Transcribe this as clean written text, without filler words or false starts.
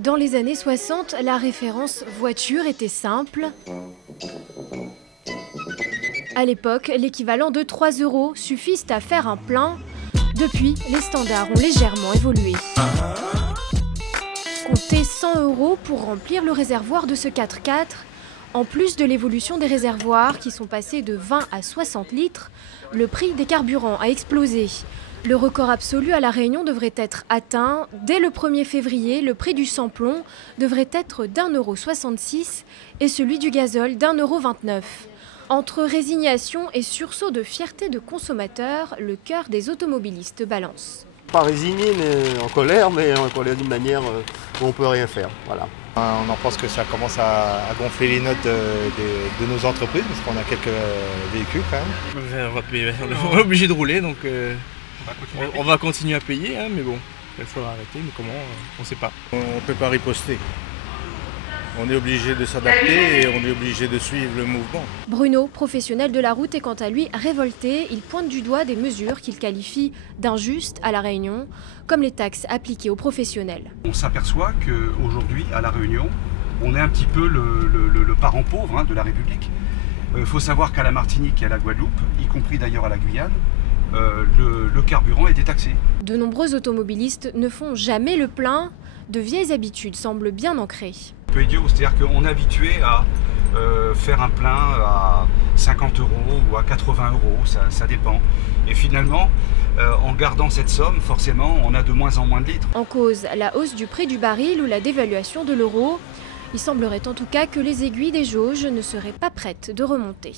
Dans les années 60, la référence voiture était simple. À l'époque, l'équivalent de 3 € suffisent à faire un plein. Depuis, les standards ont légèrement évolué. Comptez 100 € pour remplir le réservoir de ce 4x4. En plus de l'évolution des réservoirs qui sont passés de 20 à 60 litres, le prix des carburants a explosé. Le record absolu à La Réunion devrait être atteint. Dès le 1er février, le prix du sans-plomb devrait être d'1,66 € et celui du gazole d'1,29 €. Entre résignation et sursaut de fierté de consommateurs, le cœur des automobilistes balance. Pas résigné, mais en colère d'une manière où on ne peut rien faire. Voilà. On en pense que ça commence à gonfler les notes de nos entreprises, parce qu'on a quelques véhicules quand même. On est obligé de rouler, donc on va continuer à payer, hein, mais bon, il faudra arrêter, mais comment, on ne sait pas. On ne peut pas riposter. On est obligé de s'adapter et on est obligé de suivre le mouvement. Bruno, professionnel de la route, est quant à lui révolté. Il pointe du doigt des mesures qu'il qualifie d'injustes à La Réunion, comme les taxes appliquées aux professionnels. On s'aperçoit qu'aujourd'hui, à La Réunion, on est un petit peu le parent pauvre de la République. Il faut savoir qu'à la Martinique et à la Guadeloupe, y compris d'ailleurs à la Guyane, le carburant est détaxé. De nombreux automobilistes ne font jamais le plein. De vieilles habitudes semblent bien ancrées. Un peu idiot, c'est-à-dire qu'on est habitué à faire un plein à 50 € ou à 80 €, ça dépend. Et finalement, en gardant cette somme, forcément, on a de moins en moins de litres. En cause, la hausse du prix du baril ou la dévaluation de l'euro. Il semblerait en tout cas que les aiguilles des jauges ne seraient pas prêtes de remonter.